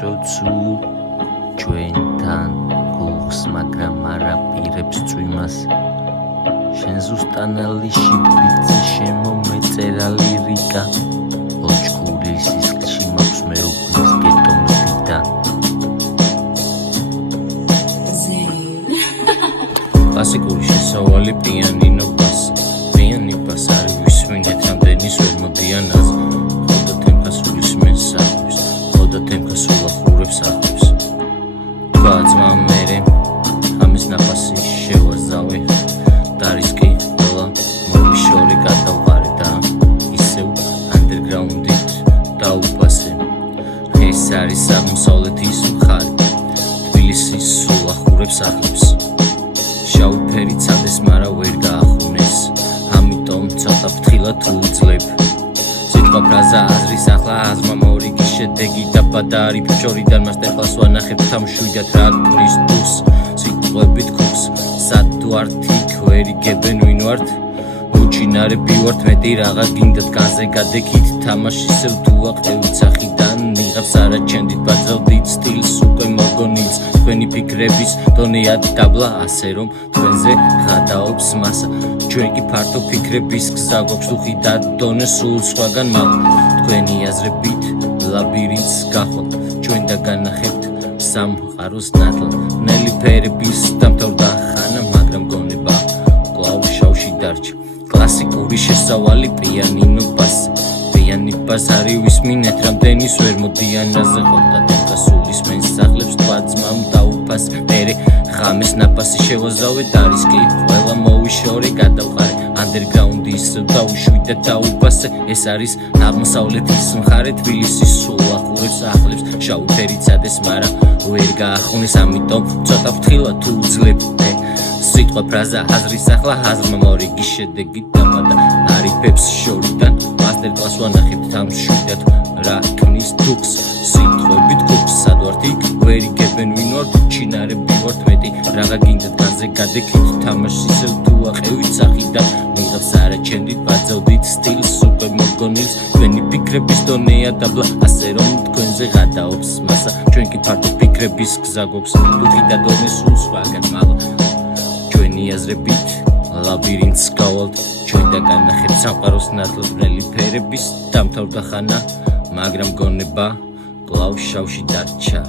წოცუ ჩვენთან გულს მაგრამ არა პირებს წვიმას შენ ზუსტანალი შიბიცი შემომეწერა ლირიკა ოჩქური სისხლში მაქვს მეუბნის გეტომსიტა კლასიკური შესავალი პიანინობას არის ვისმინეთ რამდენი სულ მოდიანას ხოდა თემქას უსმენს საქმეს ხოდა თემქას ულახურებს საქმეს თქვა ძმა მერე ამის ნაფასი შევაზავე დარისკი ყველა მოვიშორე გადავყარე და ისევ ანდერგრაუნდით დაუპასე ეს არის აღმოსავლეთის მხარი თბილისის ულახურებს საქმეს შავი ფერი ცადეს მარა ვერ გაახუნეს ამიტომ ცოტა ფრთხილად თუ უძლებ სიტყვა ფრაზა აზრის ახლა აზრმა მორიგი შედეგი დაბადარი ფიჩორიდან მასტერკლას ვანახებ თამშვიდად რა ქმნის დუს სიტყვებით ქუს სად თუ არ თიქ ვერ იგებენ ვინ ვართ უჩინარები ვართ მეტი რაღა გინდათ განზე გადეკით თამაში ისევ თუ აყევით სახიდან ნიღავს არაჩენდით ბაძავდით სტილს უკვე მოგონილს თქვენი ფიქრების დონეა დაბლა ასე რომ თქვენზე ღადაობს მასა ჩვენ კი ფართო ფიქრების გზა გვაქვს დუხი და დონე სულ სხვაგან მაყვა თქვენი აზრებით ლაბირინთს გახვალთ ჩვენ და განახებთ სამყაროს ნათლად ნელი ფერების დამთავრდა ხანა მაგრამ გონება კვლავ შავში დარჩა კლასიკური შესავალი პიანინობას არის ვისმინეთ რამდენის ვერ მოდიანაზე ხოდა თემქას უსმენს სახლებს თქვა ძმამ დაუფას მერე ღამეს ნაფასი შევაზავე დარისკი ყველა მოვიშორე გადავყარე ანდერგრაუნდის დაუშვიდე დაუპასე ეს არის აღმოსავლეთის მხარე თბილისის ულახურებს ახლებს შავი ფერი ცადეს მარა ვერ გაახუნეს ამიტომ ცოტა ფრთხილად თუ უძლებ სიტყვა ფრაზა აზრის ახლა აზრმა მორიგი შედეგი დაბადა არიფებს შორიდან მასტერკლას ვანახებ თამშვიდად რა ქმნის დუქს სიტყვებით გუქს სად ვართ იქ ვერ იგებენ ვინ ვართ ჩინარები ვართ მეტი რაღა გინდათ განზე გადეკით თამაში ისევ თუ აყევით სახიდან მიღავს არაჩენდით ბაძავდით სტილს უკვე მოგონილს თქვენი ფიქრების დონეა დაბლა ასე რომ თქვენზე ღადაობს მასა ჩვენ კი ფართო ფიქრების გზა გვაქვს დუხი და დონე სულ სხვაგან მაყვა ჩვენი აზრებით ლაბირინთს გავალთ ჩვენ და განახებთ სამყაროს ნათლად ნელი ფერების დამთავრდა ხანა მაგრამ გონება კვლავ შავში დარჩა